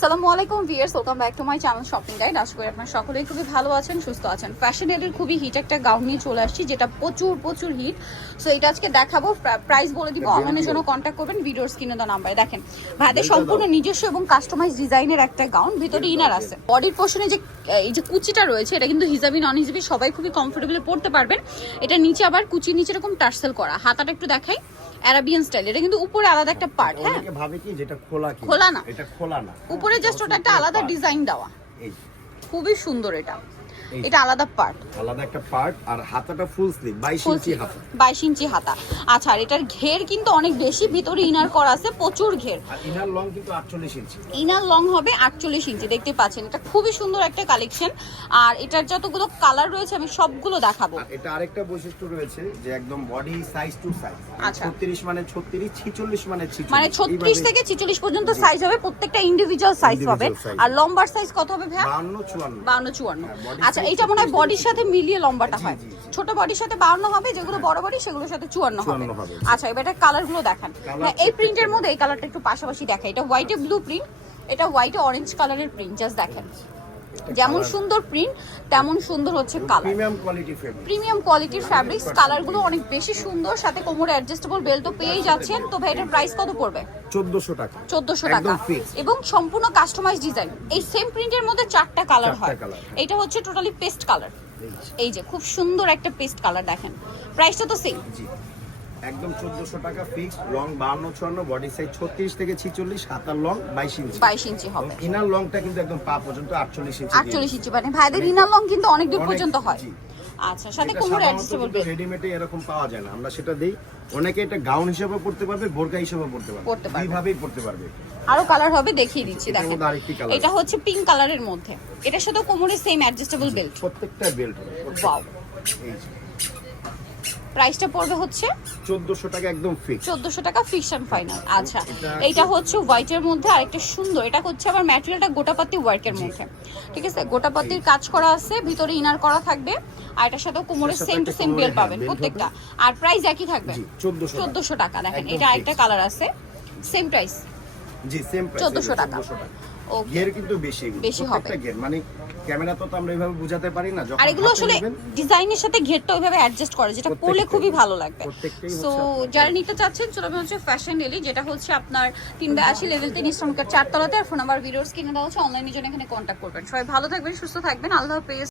আসসালামু আলাইকুম viewers, welcome back to my channel shopping guide. আশা করি আপনারা সকলেই খুবই ভালো আছেন, সুস্থ আছেন। ফ্যাশন এর খুবই হিট একটা গাউন নিয়ে চলে আসছি, যেটা প্রচুর হিট। সো এটা আজকে দেখাবো, প্রাইস বলে দিব। অনলাইনের জন্য কন্ট্যাক্ট করবেন ভিডিওর স্ক্রিনে দেওয়া নাম্বারে। দেখেন ভাইদের সম্পূর্ণ নিজস্ব এবং কাস্টমাইজ ডিজাইনের একটা গাউন, ভিতরে ইনার আছে। বডির পোর্শনে যে এই যে কুচিটা রয়েছে, এটা কিন্তু হিজাবি নন হিজাবি সবাই খুবই কমফোর্টেবলি পড়তে পারবেন। এটা নিচে আবার কুচির নিচে এরকম টার্সেল করা, হাতাটা একটু দেখাই আরাবিয়ান স্টাইল। এটা কিন্তু উপরে আলাদা একটা পার্ট, হ্যাঁ অনেকে ভাবে কি যেটা খোলা, কি খোলা না, এটা খোলা না, উপরে জাস্ট ওটা একটা আলাদা ডিজাইন দেওয়া। এই খুবই সুন্দর। এটা আলাদা পার্ট, আলাদা একটা পার্ট। আর হাতাটা ফুল স্লিভ 22 ইঞ্চি হাতা, 22 ইঞ্চি হাতা। আচ্ছা, আর এটার ঘের কিন্তু অনেক বেশি, ভিতরে ইনার করা আছে প্রচুর ঘের। আর ইনার লং কিন্তু 48 ইঞ্চি, ইনার লং হবে 48 ইঞ্চি। দেখতে পাচ্ছেন, এটা খুবই সুন্দর একটা কালেকশন। আর এটার যতগুলো কালার রয়েছে আমি সবগুলো দেখাবো। আর এটা আরেকটা বৈশিষ্ট্য রয়েছে যে একদম বডি সাইজ টু সাইজ। আচ্ছা, 36 মানে 36, 46 মানে 46, মানে 36 থেকে 46 পর্যন্ত সাইজ হবে, প্রত্যেকটা ইন্ডিভিজুয়াল সাইজ হবে। আর লম্বার সাইজ কত হবে ভাই? 52 54। আচ্ছা, এটা মনে হয় বডির সাথে মিলিয়ে লম্বাটা হয়। ছোট বডির সাথে 52 হবে, যেগুলো বড় বডি সেগুলোর সাথে 54 হবে। আচ্ছা, এবার এটা কালার গুলো দেখান। এই প্রিন্টের মধ্যে এই কালারটা একটু পাশাপাশি দেখাই। এটা হোয়াইটে ব্লু প্রিন্ট, এটা হোয়াইটে অরেঞ্জ কালারের প্রিন্ট। জাস্ট দেখেন, যেমন সুন্দর প্রিন্ট তেমন সুন্দর হচ্ছে কালার। প্রিমিয়াম কোয়ালিটির ফ্যাব্রিক্স, কালারগুলো অনেক বেশি সুন্দর। সাথে কোমরে অ্যাডজাস্টেবল বেল্টও পেয়েই যাচ্ছেন। তো ভাই এটার প্রাইস কত পড়বে? 1400 টাকা। 1400 টাকা, এবং সম্পূর্ণ কাস্টমাইজ ডিজাইন। এই সেম প্রিন্টের মধ্যে 4টা কালার হয়। এটা হচ্ছে টোটালি পেস্ট কালার। এই যে খুব সুন্দর একটা পেস্ট কালার, দেখেন। প্রাইসটা তো সেম, একদম 1400 টাকা ফিক্স। লং 52 বডি সাইজ 36 থেকে 46, হাতার লং 22 ইঞ্চি হবে। ইনার লংটা কিন্তু একদম পা পর্যন্ত 48 ইঞ্চি। 48 ইঞ্চি, মানে ভাইদের ইনার লং কিন্তু অনেক দূর পর্যন্ত হয়। আচ্ছা, সাথে কোমরে অ্যাডজাস্টেবল বেল্ট। রেডিমেডে এরকম পাওয়া যায় না, আমরা সেটা দেই। অনেকে এটা গাউন হিসেবে পড়তে পারবে, বোরকা হিসেবে পড়তে পারবে, দুইভাবেই পড়তে পারবে। আরো কালার হবে, দেখিয়ে দিচ্ছি। দেখেন, এটা হচ্ছে পিঙ্ক কালারের মধ্যে। এটার সাথে কোমরে সেম অ্যাডজাস্টেবল বেল্ট, প্রত্যেকটা বেল্ট হবে। ওয়াও। প্রাইসটা পড়বে হচ্ছে 1400 টাকা, একদম ফিক্স। 1400 টাকা ফিক্স এন্ড ফাইনাল। আচ্ছা, এইটা হচ্ছে হোয়াইটের মধ্যে আরেকটা সুন্দর। এটা হচ্ছে আবার ম্যাটেরিয়ালটা গোটাপাতি ওয়ার্কের মধ্যে, ঠিক আছে? গোটাপাতির কাজ করা আছে, ভিতরে ইনার করা থাকবে। আর এটার সাথে কোমরে সেম টু সেম বেল্ট পাবেন প্রত্যেকটা। আর প্রাইস একই থাকবে 1400 টাকা। দেখেন, এটা আরেকটা কালার আছে, সেম প্রাইস। জি, সেম প্রাইস 1400 টাকা। গের কিন্তু বেশি হবে গের, মানে ক্যামেরা তো আমরা এইভাবে বুঝাতে পারি না। আর এগুলো আসলে ডিজাইনের সাথে ঘেরটা ওইভাবে অ্যাডজাস্ট করে, যেটা পরলে খুবই ভালো লাগবে। সো যারা নিতে চাচ্ছেন চলে হচ্ছে ফ্যাশন ডেলি, যেটা হচ্ছে আপনার 382 লেভেল 3 ইসলামকার 4 তলাতে। আর ফোন নাম্বার ভিডিওস কিনে দেওয়া হচ্ছে। অনলাইনের জন্য এখানে কন্ট্যাক্ট করবেন। সবাই ভালো থাকবেন, সুস্থ থাকবেন। আল্লাহ হাফেজ।